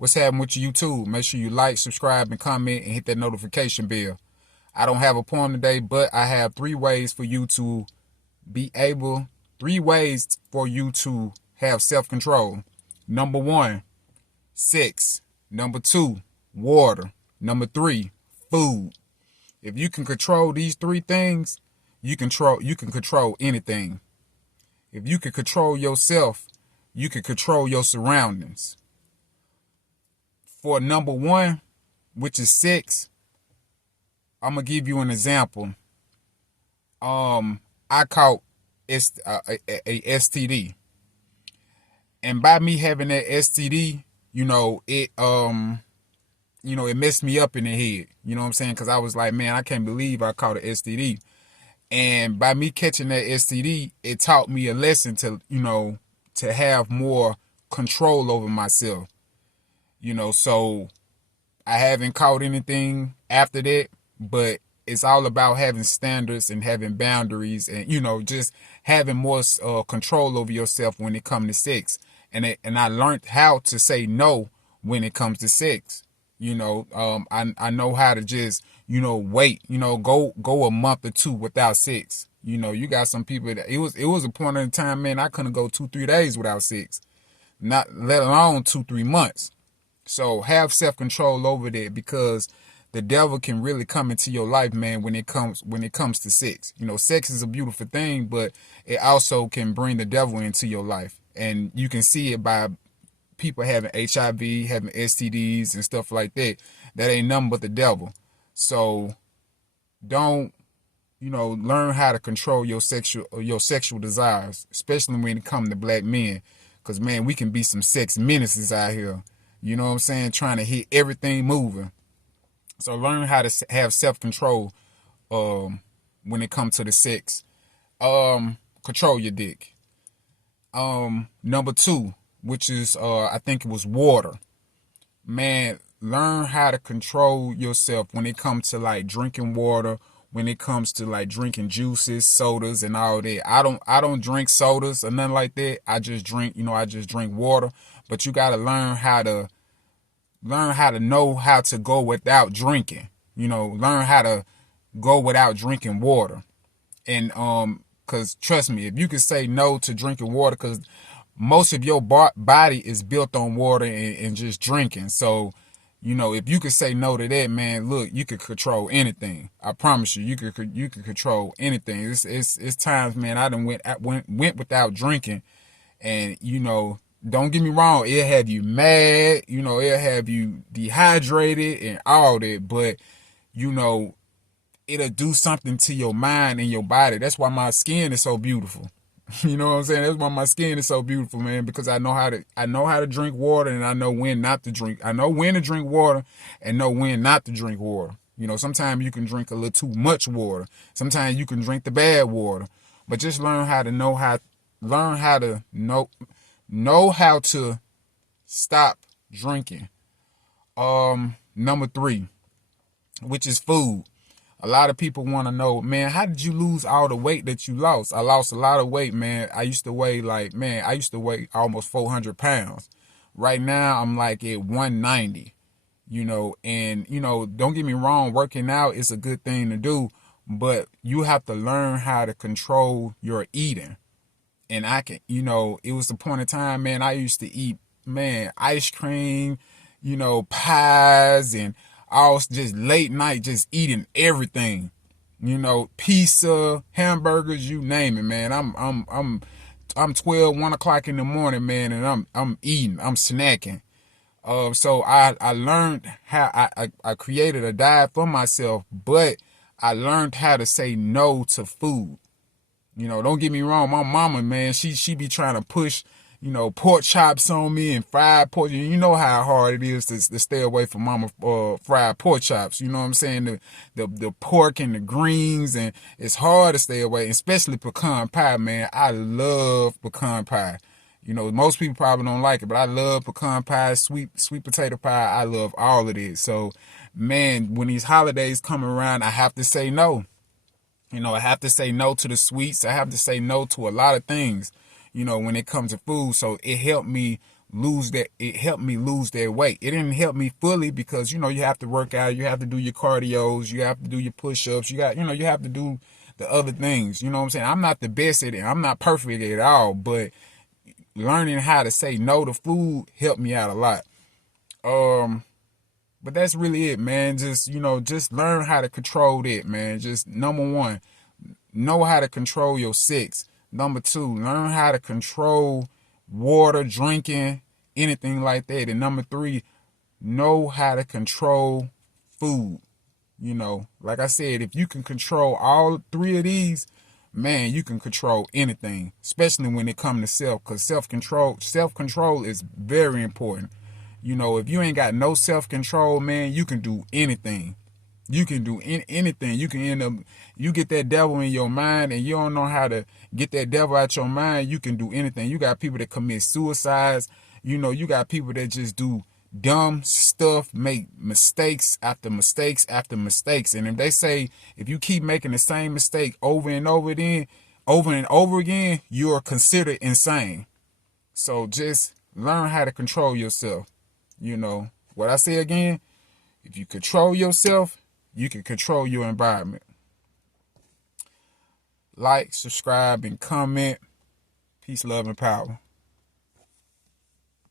What's happening with you, YouTube? Make sure you like, subscribe, and comment, and hit that notification bell. I don't have a poem today, but I have 3 ways for you to be able, 3 ways for you to have self-control. Number 1, sex. Number 2, water. Number 3, food. If you can control these 3 things, you can control anything. If you can control yourself, you can control your surroundings. For number 1, which is sex, I'm gonna give you an example. I caught a STD, and by me having that STD, it messed me up in the head. You know what I'm saying? Because I was like, man, I can't believe I caught an STD. And by me catching that STD, it taught me a lesson to have more control over myself. So I haven't caught anything after that, but it's all about having standards and having boundaries and, just having more control over yourself when it comes to sex. And I learned how to say no when it comes to sex. I know how to just, wait, go a month or 2 without sex. You got some people that it was a point in time, man, I couldn't go 2-3 days without sex, not let alone 2-3 months. So have self-control over that, because the devil can really come into your life, man, when it comes to sex. Sex is a beautiful thing, but it also can bring the devil into your life. And you can see it by people having HIV, having STDs and stuff like that. That ain't nothing but the devil. So don't, learn how to control your sexual desires, especially when it comes to black men. Because, man, we can be some sex menaces out here. You know what I'm saying? Trying to hit everything moving. So learn how to have self-control when it comes to the sex. Control your dick. Number 2, which is, I think it was water. Man, learn how to control yourself when it comes to like drinking water, when it comes to like drinking juices, sodas, and all that. I don't drink sodas or nothing like that. I just drink water. But you gotta learn how to know how to go without drinking. Learn how to go without drinking water. And cause trust me, if you can say no to drinking water, cause most of your body is built on water and just drinking. So, if you could say no to that, man, look, you could control anything. I promise you, you could control anything. It's times, man, I done went without drinking, and don't get me wrong, it'll have you mad, it'll have you dehydrated and all that, but it'll do something to your mind and your body. That's why my skin is so beautiful. You know what I'm saying? That's why my skin is so beautiful, man, because I know how to drink water, and I know when not to drink. I know when to drink water and know when not to drink water. Sometimes you can drink a little too much water. Sometimes you can drink the bad water. But just learn how to know how to stop drinking. Number 3, which is food. A lot of people want to know, man, how did you lose all the weight that you lost? I lost a lot of weight, man. I used to weigh almost 400 pounds. Right now, I'm like at 190, and, don't get me wrong, working out is a good thing to do, but you have to learn how to control your eating. And it was the point of time, man, I used to eat, man, ice cream, pies, and I was just late night, just eating everything, pizza, hamburgers, you name it, man. I'm 12, 1 o'clock in the morning, man, and I'm eating, I'm snacking. So I learned how I created a diet for myself, but I learned how to say no to food. Don't get me wrong, my mama, man, she be trying to push, pork chops on me and fried pork. You know how hard it is to stay away from mama fried pork chops. You know what I'm saying? The pork and the greens, and it's hard to stay away, especially pecan pie, man. I love pecan pie. Most people probably don't like it, but I love pecan pie, sweet potato pie. I love all of it. So, man, when these holidays come around, I have to say no. I have to say no to the sweets. I have to say no to a lot of things, when it comes to food. So it helped me lose that. It helped me lose that weight. It didn't help me fully because, you know, you have to work out, you have to do your cardios, you have to do your push-ups, you have to do the other things. You know what I'm saying? I'm not the best at it. I'm not perfect at all, but learning how to say no to food helped me out a lot. But that's really it, man. Just, you know, just learn how to control it, man. Just number one, know how to control your sex. Number two, learn how to control water, drinking, anything like that. And number three, know how to control food. You know, like I said, if you can control all three of these, man, you can control anything, especially when it comes to self, because self-control is very important. You know, if you ain't got no self-control, man, you can do anything. You can do anything. You can end up, you get that devil in your mind and you don't know how to get that devil out your mind, you can do anything. You got people that commit suicides. You know, you got people that just do dumb stuff, make mistakes after mistakes after mistakes. And if they say, if you keep making the same mistake over and over again, you are considered insane. So just learn how to control yourself. You know, what I say again, if you control yourself, you can control your environment. Like, subscribe, and comment. Peace, love, and power.